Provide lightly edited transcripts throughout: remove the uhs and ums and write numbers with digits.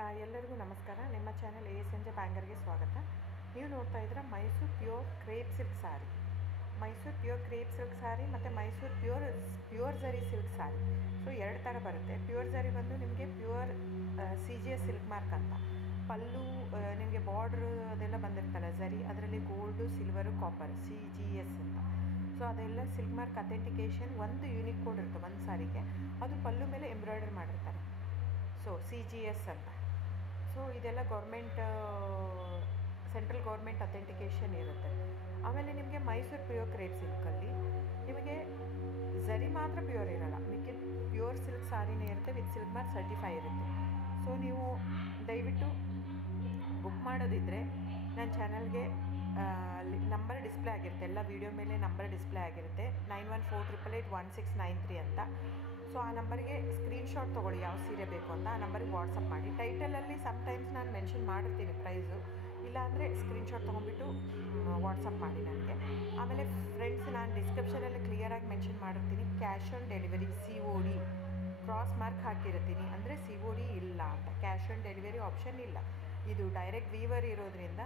ಎಲ್ಲರಿಗೂ ನಮಸ್ಕಾರ. ನಿಮ್ಮ ಚಾನೆಲ್ ಎ ಸಂಜೆ ಬ್ಯಾಂಗರ್ಗೆ ಸ್ವಾಗತ. ನೀವು ನೋಡ್ತಾ ಇದ್ದೀರಾ ಮೈಸೂರು ಪ್ಯೂರ್ ಕ್ರೇಪ್ ಸಿಲ್ಕ್ ಸಾರಿ. ಮೈಸೂರು ಪ್ಯೂರ್ ಕ್ರೇಪ್ ಸಿಲ್ಕ್ ಸಾರಿ ಮತ್ತು ಮೈಸೂರು ಪ್ಯೂರ್ ಝರಿ ಸಿಲ್ಕ್ ಸಾರಿ. ಸೊ ಎರಡು ಥರ ಬರುತ್ತೆ. ಪ್ಯೂರ್ ಝರಿ ಬಂದು ನಿಮಗೆ ಪ್ಯೂರ್ CGS ಸಿಲ್ಕ್ ಮಾರ್ಕ್ ಅಂತ. ಪಲ್ಲು ನಿಮಗೆ ಬಾರ್ಡ್ರು ಅದೆಲ್ಲ ಬಂದಿರ್ತಲ್ಲ ಝರಿ, ಅದರಲ್ಲಿ ಗೋಲ್ಡು, ಸಿಲ್ವರು, ಕಾಪರ್ CGS ಅಂತ. ಸೊ ಅದೆಲ್ಲ ಸಿಲ್ಕ್ ಮಾರ್ಕ್ ಅಥೆಂಟಿಕೇಷನ್ ಒಂದು ಯೂನಿಕ್ ಕೋಡ್ ಇರುತ್ತೆ ಒಂದು ಸಾರಿಗೆ. ಅದು ಪಲ್ಲು ಮೇಲೆ ಎಂಬ್ರಾಯ್ಡರ್ ಮಾಡಿರ್ತಾರೆ. ಸೊ CGS ಅಂತ. ಸೊ ಇದೆಲ್ಲ ಸೆಂಟ್ರಲ್ ಗೌರ್ಮೆಂಟ್ ಅಥೆಂಟಿಕೇಷನ್ ಇರುತ್ತೆ. ಆಮೇಲೆ ನಿಮಗೆ ಮೈಸೂರು ಪ್ಯೂರ್ ಕ್ರೇಪ್ ಸಿಲ್ಕಲ್ಲಿ ನಿಮಗೆ ಝರಿ ಮಾತ್ರ ಪ್ಯೂರ್ ಇರೋಲ್ಲ, ಮಿಕ್ಕಿದ ಪ್ಯೂರ್ ಸಿಲ್ಕ್ ಸಾರಿನೇ ಇರುತ್ತೆ, ವಿತ್ ಸಿಲ್ಕ್ ಮಾರ್ಕ್ ಸರ್ಟಿಫೈ ಇರುತ್ತೆ. ಸೊ ನೀವು ದಯವಿಟ್ಟು ಬುಕ್ ಮಾಡೋದಿದ್ದರೆ ನನ್ನ ಚಾನಲ್ಗೆ ನಂಬರ್ ಡಿಸ್ಪ್ಲೇ ಆಗಿರುತ್ತೆ, ಎಲ್ಲ ವೀಡಿಯೋ ಮೇಲೆ ನಂಬರ್ ಡಿಸ್ಪ್ಲೇ ಆಗಿರುತ್ತೆ, 9148881693 ಅಂತ. ಸೊ ಆ ನಂಬರಿಗೆ ಸ್ಕ್ರೀನ್ಶಾಟ್ ತೊಗೊಳ್ಳಿ ಯಾವ ಸೀರೆ ಬೇಕು ಅಂತ, ಆ ನಂಬರಿಗೆ ವಾಟ್ಸಪ್ ಮಾಡಿ. ಟೈಟಲಲ್ಲಿ ಸಮ್ಟೈಮ್ಸ್ ನಾನು ಮೆನ್ಷನ್ ಮಾಡಿರ್ತೀನಿ ಪ್ರೈಸು, ಇಲ್ಲಾಂದರೆ ಸ್ಕ್ರೀನ್ಶಾಟ್ ತೊಗೊಂಡ್ಬಿಟ್ಟು ವಾಟ್ಸಪ್ ಮಾಡಿ ನನಗೆ. ಆಮೇಲೆ ಫ್ರೆಂಡ್ಸ್, ನಾನು ಡಿಸ್ಕ್ರಿಪ್ಷನಲ್ಲಿ ಕ್ಲಿಯರಾಗಿ ಮೆನ್ಷನ್ ಮಾಡಿರ್ತೀನಿ, cash on delivery COD cross mark ಹಾಕಿರ್ತೀನಿ, ಅಂದರೆ COD ಇಲ್ಲ ಅಂತ, ಕ್ಯಾಶ್ ಆನ್ ಡೆಲಿವರಿ ಆಪ್ಷನ್ ಇಲ್ಲ. ಇದು ಡೈರೆಕ್ಟ್ ವೀವರ್ ಇರೋದ್ರಿಂದ,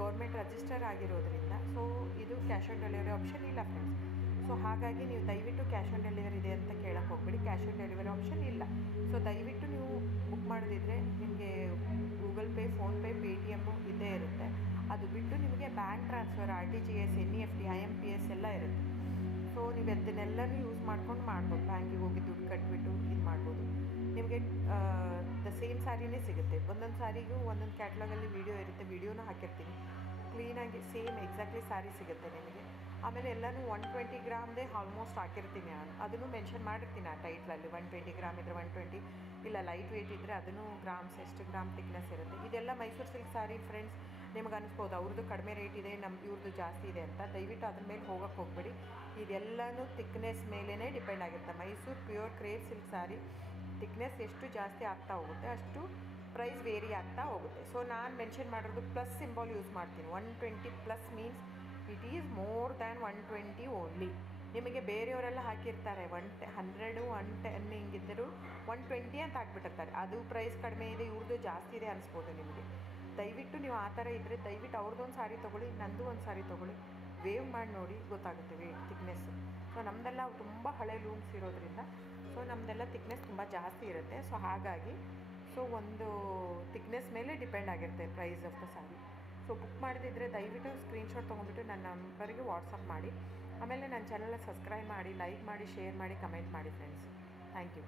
ಗೌರ್ಮೆಂಟ್ ರಿಜಿಸ್ಟರ್ ಆಗಿರೋದ್ರಿಂದ, ಸೊ ಇದು ಕ್ಯಾಶ್ ಆನ್ ಡೆಲಿವರಿ ಆಪ್ಷನ್ ಇಲ್ಲ ಫ್ರೆಂಡ್ಸ್. ಸೊ ಹಾಗಾಗಿ ನೀವು ದಯವಿಟ್ಟು ಕ್ಯಾಶ್ ಆನ್ ಡೆಲಿವರಿ ಇದೆ ಅಂತ ಕೇಳಕ್ಕೆ ಹೋಗ್ಬೇಡಿ, ಕ್ಯಾಶ್ ಆನ್ ಡೆಲಿವರಿ ಆಪ್ಷನ್ ಇಲ್ಲ. ಸೊ ದಯವಿಟ್ಟು ನೀವು ಬುಕ್ ಮಾಡೋದಿದ್ರೆ ನಿಮಗೆ ಗೂಗಲ್ ಪೇ, ಫೋನ್ಪೇ, Paytm ಇದ್ದೇ ಇರುತ್ತೆ. ಅದು ಬಿಟ್ಟು ನಿಮಗೆ bank transfer, RTGS, NEFT, IMPS ಎಲ್ಲ ಇರುತ್ತೆ. ಸೊ ನೀವು ಅದನ್ನೆಲ್ಲನೂ ಯೂಸ್ ಮಾಡ್ಕೊಂಡು ಮಾಡ್ಬೋದು. ಬ್ಯಾಂಕಿಗೆ ಹೋಗಿ ದುಡ್ಡು ಕಟ್ಬಿಟ್ಟು ಇದು ಮಾಡ್ಬೋದು. ನಿಮಗೆ ದ ಸೇಮ್ ಸ್ಯಾರಿನೇ ಸಿಗುತ್ತೆ. ಒಂದೊಂದು ಸ್ಯಾರಿಗೂ ಒಂದೊಂದು ಕ್ಯಾಟ್ಲಾಗಲ್ಲಿ ವೀಡಿಯೋ ಇರುತ್ತೆ, ವೀಡಿಯೋನೂ ಹಾಕಿರ್ತೀನಿ. ಕ್ಲೀನಾಗಿ ಸೇಮ್ ಎಕ್ಸಾಕ್ಟ್ಲಿ ಸ್ಯಾರಿ ಸಿಗುತ್ತೆ ನಿಮಗೆ. ಆಮೇಲೆ ಎಲ್ಲನೂ 120 ಗ್ರಾಮ್ದೇ ಆಲ್ಮೋಸ್ಟ್ ಹಾಕಿರ್ತೀನಿ ನಾನು, ಅದನ್ನು ಮೆನ್ಷನ್ ಮಾಡಿರ್ತೀನಿ ಆ ಟೈಟ್ಲಲ್ಲಿ. 120 ಗ್ರಾಮ್ ಇದ್ದರೆ 120, ಇಲ್ಲ ಲೈಟ್ ವೆಯ್ಟ್ ಇದ್ದರೆ ಅದನ್ನು ಗ್ರಾಮ್ಸ್ ಎಷ್ಟು ಗ್ರಾಮ್ ಥಿಕ್ನೆಸ್ ಇರುತ್ತೆ. ಇದೆಲ್ಲ ಮೈಸೂರು ಸಿಲ್ಕ್ ಸಾರಿ ಫ್ರೆಂಡ್ಸ್. ನಿಮ್ಗೆ ಅನಿಸ್ಬೋದು ಅವ್ರದ್ದು ಕಡಿಮೆ ರೇಟ್ ಇದೆ, ಇವ್ರದ್ದು ಜಾಸ್ತಿ ಇದೆ ಅಂತ. ದಯವಿಟ್ಟು ಅದ್ರ ಮೇಲೆ ಹೋಗೋಕ್ಕೆ ಹೋಗ್ಬೇಡಿ. ಇದೆಲ್ಲನೂ ಥಿಕ್ನೆಸ್ ಮೇಲೇ ಡಿಪೆಂಡ್ ಆಗಿರುತ್ತೆ. ಮೈಸೂರು ಪ್ಯೂರ್ ಕ್ರೇಪ್ ಸಿಲ್ಕ್ ಸಾರಿ ಥಿಕ್ನೆಸ್ ಎಷ್ಟು ಜಾಸ್ತಿ ಆಗ್ತಾ ಹೋಗುತ್ತೆ ಅಷ್ಟು ಪ್ರೈಸ್ ವೇರಿ ಆಗ್ತಾ ಹೋಗುತ್ತೆ. ಸೊ ನಾನು ಮೆನ್ಷನ್ ಮಾಡಿರೋದು ಪ್ಲಸ್ ಸಿಂಬಲ್ ಯೂಸ್ ಮಾಡ್ತೀನಿ. 120 plus means it is more than 120 only. ನಿಮಗೆ ಬೇರೆಯವರೆಲ್ಲ ಹಾಕಿರ್ತಾರೆ 100, 110 ಹಿಂಗಿದ್ದರೂ 120 ಅಂತ ಹಾಕ್ಬಿಟ್ಟಿರ್ತಾರೆ. ಅದು ಪ್ರೈಸ್ ಕಡಿಮೆ ಇದೆ, ಇವ್ರದ್ದು ಜಾಸ್ತಿ ಇದೆ ಅನಿಸ್ಬೋದು ನಿಮಗೆ. ದಯವಿಟ್ಟು ನೀವು ಆ ಥರ ಇದ್ದರೆ ದಯವಿಟ್ಟು ಅವ್ರದ್ದೊಂದು ಸಾರಿ ತೊಗೊಳ್ಳಿ, ನಂದು ಒಂದು ಸಾರಿ ತೊಗೊಳ್ಳಿ, ವೇವ್ ಮಾಡಿ ನೋಡಿ, ಗೊತ್ತಾಗುತ್ತೆ ವೇಟ್ ಥಿಕ್ನೆಸ್ಸು. ಸೊ ನಮ್ಮದೆಲ್ಲ ತುಂಬ ಹಳೆ ಲೂಮ್ಸ್ ಇರೋದ್ರಿಂದ ಸೊ ನಮ್ಮದೆಲ್ಲ ಥಿಕ್ನೆಸ್ ತುಂಬ ಜಾಸ್ತಿ ಇರುತ್ತೆ. ಸೊ ಹಾಗಾಗಿ ಒಂದು ಥಿಕ್ನೆಸ್ ಮೇಲೆ ಡಿಪೆಂಡ್ ಆಗಿರುತ್ತೆ price of the sari. So book ಮಾಡಿದಿದ್ರೆ ದಯವಿಟ್ಟು ಸ್ಕ್ರೀನ್ಶಾಟ್ ತೊಗೊಂಡ್ಬಿಟ್ಟು ನನ್ನ ನಂಬರಿಗೆ ವಾಟ್ಸಪ್ ಮಾಡಿ. ಆಮೇಲೆ ನನ್ನ ಚಾನಲ್ನ ಸಬ್ಸ್ಕ್ರೈಬ್ ಮಾಡಿ, ಲೈಕ್ ಮಾಡಿ, ಶೇರ್ ಮಾಡಿ, ಕಮೆಂಟ್ ಮಾಡಿ ಫ್ರೆಂಡ್ಸ್. Thank you.